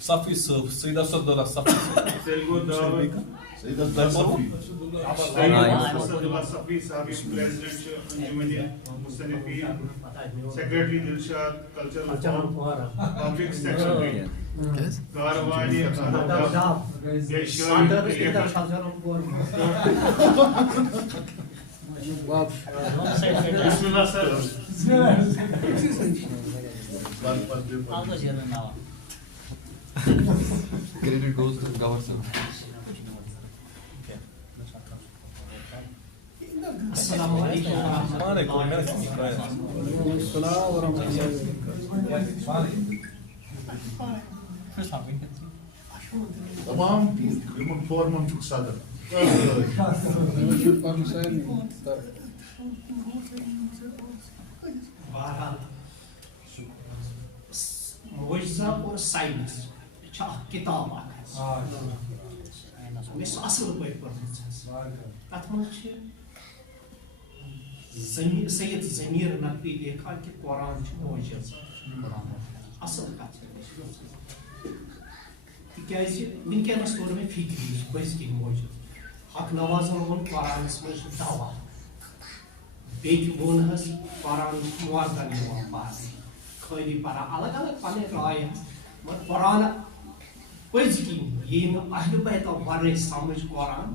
safvi saab Sayyid Abdullah safvi safvi saab president secretary Dilshad cultural public secretary Karwali Bismillah sir. Credit goes to the government. Assalamu alaikum Tamam, yumuk formam çok sadır. معجزہ اور science کتاب اصل پہ تک سید ضمیر نقوی دیکھا کہ قرآن معجز اصل کت تکیازِ ونکینس کوٚر مےٚ فکری بٔزۍ کِنۍ موجود حق نوازن ووٚن قرآنس منٛز چھُ دوا بیٚکہِ ووٚن حظ قرآن موردن یِوان پرنہٕ خٲلی پران الگ الگ پنٕنۍ راے مگر قرآن پٔزۍ کِنۍ یی نہٕ اہلِ بیتو ورٲے سمجھ قرآن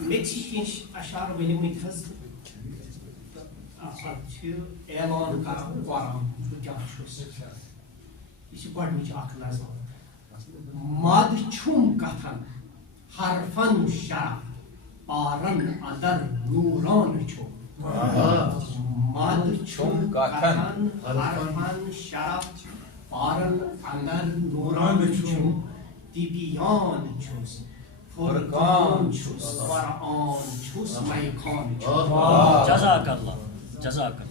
مےٚ چھِ کینٛہہ اشعار ؤنمٕتۍ حظ اعلان کران قرآن بہٕ کیٛاہ چھُس یہِ چھِ گۄڈنِچ اکھ نظر مد چھُم کتھن حرفن شرف پارن اندر نوران چھُم مد چھُم کتھن حرفن شرف پارن اندر نوران چھُم تبیان چھُس فرقان چھُس قرآن چھُس میخان چھُس جزاک اللہ جزاک اللہ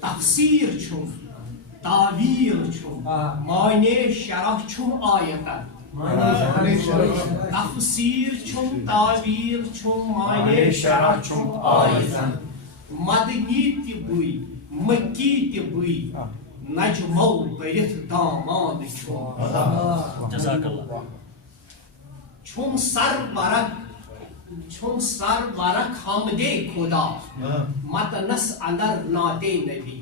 تفسیر چھُم تعویل چھُم معنی شرح چھُم آیتن تفسیر چھُم تعویل چھُم معنی شرح چھُم آیتن مدنی تہِ بٕے مکی تہِ بٕے نجمو پٔرِتھ دامان چھُم جزاک اللہ چھُم سر ورق حمدے خدا متنس اندر ناتے نبی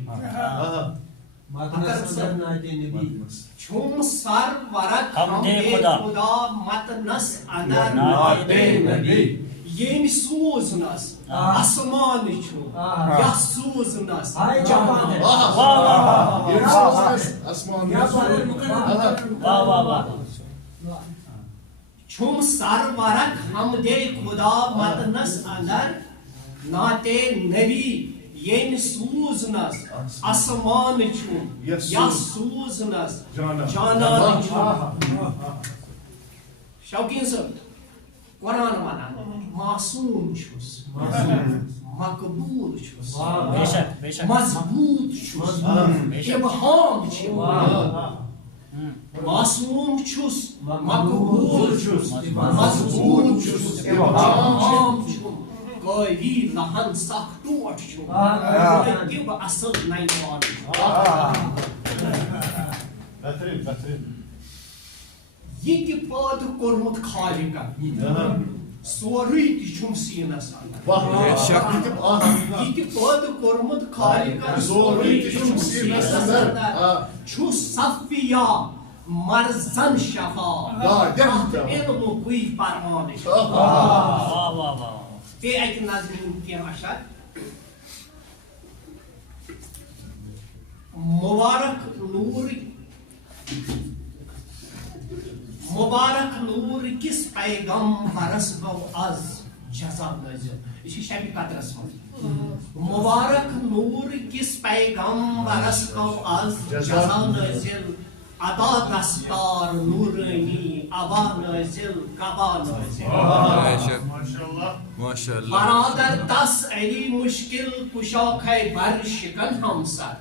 چھُم سر ورق حمدے خدا متنس اندر ناتے نبی ییٚمۍ سوٗزنس آسمان چھُ یتھ سوٗزنس جہان چھُم سر ورق حمدے خدا متنس اندر ناتے نبی ییٚمۍ سوٗزنس آسمان چھُ یتھ سوٗزنس جانان چھُ شوقیٖن صٲب قرآن ونان معصوم چھُس مقبوٗل چھُس مضبوٗط چھُس ابہام چھِ معصوم چھُس مقبوٗل چھُس مضبوٗط چھُس ابہام چھُم قٲری لہن سخ ٹوٹھ چھُم تِم اصل نینوان یہ تہِ پٲدٕ کوٚرمُت خالقن سورُے تہِ چھُم سیٖنس اندر یہ تہِ پٲدٕ کوٚرمُت خالقن سورُے تہِ چھُم سیٖنس اندر چھُس صفیا مرزن شفا علمُکُے پروانہٕ بیٚیہِ اکہِ نظرِ ہُنٛد کینٛہہ اشعار مبارک نور کس پیغمبرس گو از جزا نازل یہ شب قدرس مز مبارک نور کس پیغمبرس گو از جزا نازل ادا دستار نورانی ابا نازل قبا نازل برادر تس علی مشکل کشا خیبر شکن ہمسر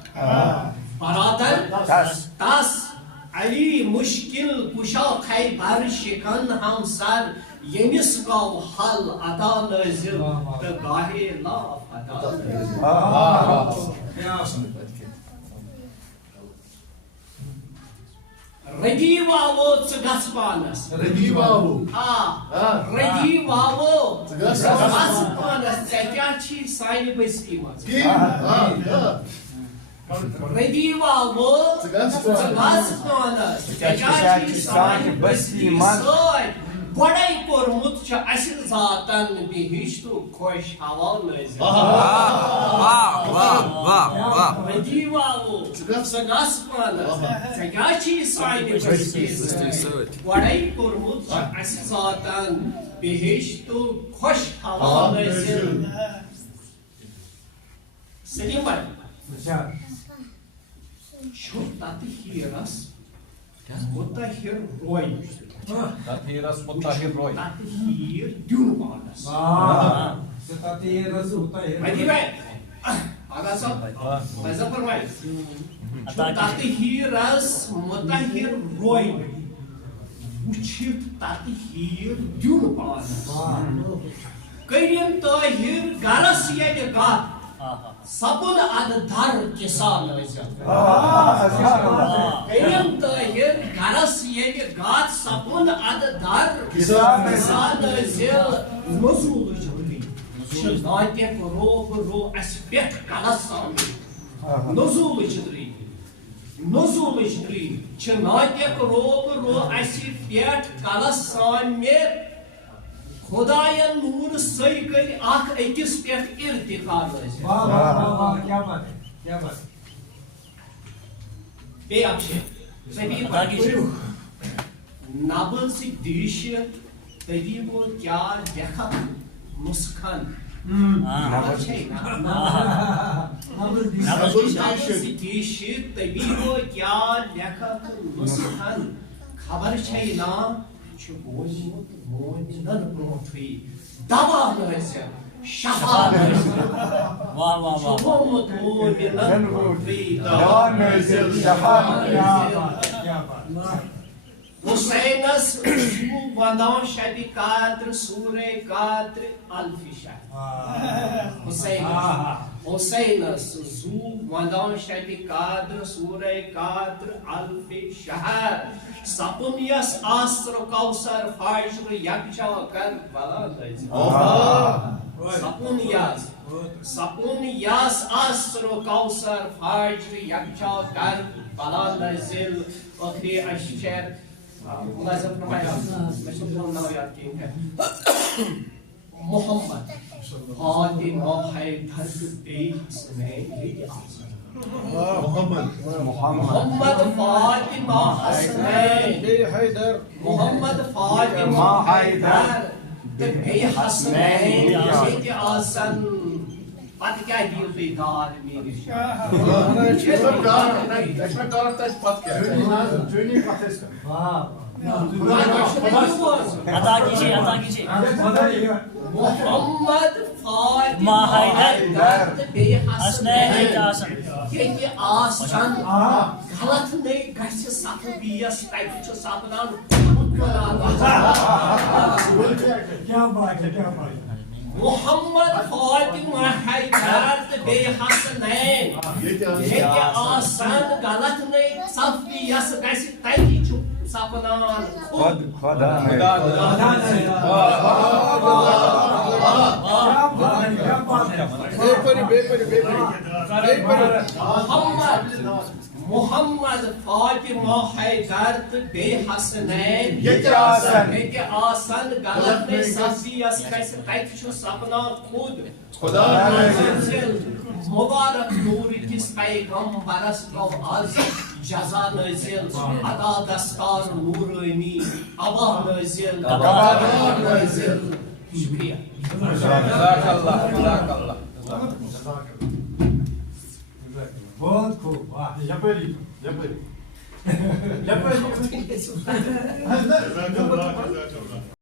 برادر تس علی مشکل کشا خیبر شکن ہم سر یمس گو حل عطا نازل تو گاہے لاف عطا ردی واو ژگس پانس ردی واو ردی واو ژگس پانس کیا چھی سانہ بستی مز ردی واو ژگس پانس کیا چھی سانہ بستی مز گۄڈے کوٚرمُت چھُ اَسہِ ذاتن بِہِشت خۄش ہوا نازل ردی واو ژگس پانس ژےٚ کیٛاہ چھُے سانہِ بستی سۭتۍ گۄڈے کوٚرمُت چھُ اَسہِ ذاتن بِہِشت خۄش ہوا نازل سلیم بھائی چھُ تتھ ہیرس مُتحر روے تطہیرس مطہر روی تتھ ہیر دیُن پانس مہدی بھائی آغا صاحب فیضا فرمائی تتھ ہیرس مطہر روی وچھت تتھ ہیر دیُن پانس کریم طاہر گرس ییٚلہِ گَتھ سپُد اد در کسا نازل کریم طاہر گرس ییٚلہِ گَتھ سپُد اد در کسا نازل نزولٕچ دٕرٕے چھِ ناتیک روب رو اَسہِ پٮ۪ٹھ کلس سامنے نزولٕچ دٕرٕے چھِ ناتیک روب رو اَسہِ پٮ۪ٹھ کلس سامنے خداین نور سٕے کٔرۍ اکھ أکِس پٮ۪ٹھ ارتقا نازل بیٚیہِ اکھ شے سبھی پٔرِو نبض دیٖشِتھ تٔتی گوٚو کیٛاہ لیکھکھ نُسخن نبض دیٖشِتھ تٔتی گوٚو کیٛاہ لیکھکھ نُسخن خبر چھے نا چھُ بوٗزمُت مومنن برونٹھٕے دوا نازل شفا نازل چھُ گوٚمُت مومنن برونٹھٕے دوا نازل شفا نازل حسینس چھُ ونان شبِ قدر سورہ قدر الف شہر حسینس زو ونان شبِ قدر سورہ قدر الف شہر سپُن یس آسر کوثر فاجر یکجا کر بلا نازل سپُن یس آسر کوثر فاجر یکجا کر بلا نازل ٲخری اشعار ملازم فرمایا میں سب کو نام یاد کیے ہیں محمد فاطمہ حیدر بے حسنین یہ محمد فاطمہ حسنین محمد فاطمہ حیدر بے حسنین یہ آسن پتہ کیا دیو تھی دار میری عطا کیجیے محمد فاطمہ حیدر بے حسنین یہ آسن غلط نہیں گھس سفویس تک چھ سپنان محمد فاطمہ حیدر بے حسنین یہ آسان غلط نہیں سفویس گھس تک چھ سپنان خدا محمد فاطمہ حیدر بے حسنین یہ آسان غلط نہیں سفویس گھس تک چھ سپنان خود خدا مبارک نور کس پیغمبرس گو آز جزا نازل عطا دستار نورانی عبا نازل شکریہ جزاک اللہ بہت خوب واہ یپری